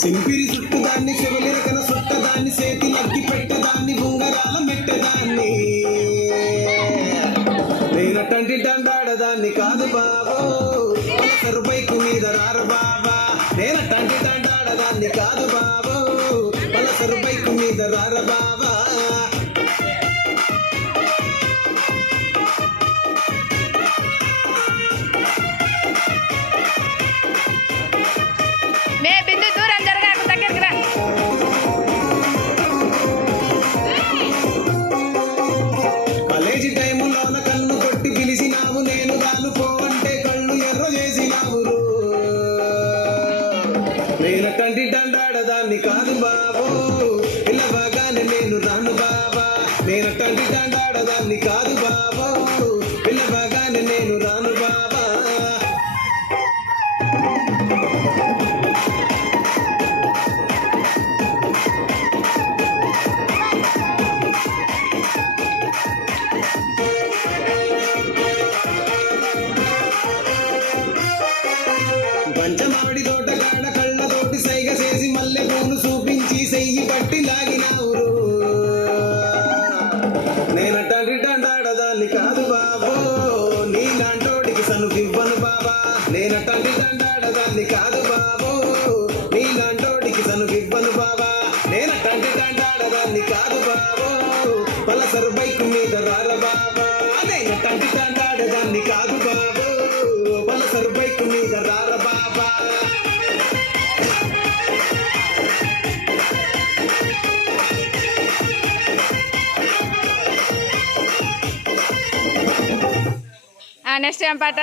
సింపిరి చుట్టుదాన్ని చెవలిరకన సొట్టదాన్ని చేతి అగ్గి పెట్టదాన్ని ఉంగరాల మెట్టదాన్ని. నేనటంటి దండాడదాన్ని కాదు బాబో పల్సర్ బైక్ మీద రారు బాబా నేనటంటి దండాడదాన్ని కాదు బాబో పల్సర్ బైక్ మీద రారు బాబా మే బిందు దూరం జరగాక దగ్గరికి రా. కాలేజీ టైములోన కన్ను కొట్టి పిలిచినావు నేను దాన్ని పోవంటే కళ్ళు ఎర్ర చేసినావు కంటి నేనటంటి దండాడదాన్ని కాదు బాబో బాగానే నేను రాను బాబా. నేను నేనటంటి దండాడదాన్ని కాదు బాబో. పంచమాడి తోట కాడ కళ్ళతోటి సైగ చేసి మల్లె పూలు చూపించి సెయ్యి పట్టి లాగినావురు రో. నేనటంటి దండాడదాన్ని కాదు బాబో నీలాంటోడికి సనుకివ్వను బాబా నేనటంటి దండాడదాన్ని కాదు బాబో నీలాంటోడికి సనుకివ్వను బాబా నేనటంటి దండాడదాన్ని కాదు బాబో పలసరు బైక్ మీద రా నెక్స్ట్ ఏం పాట?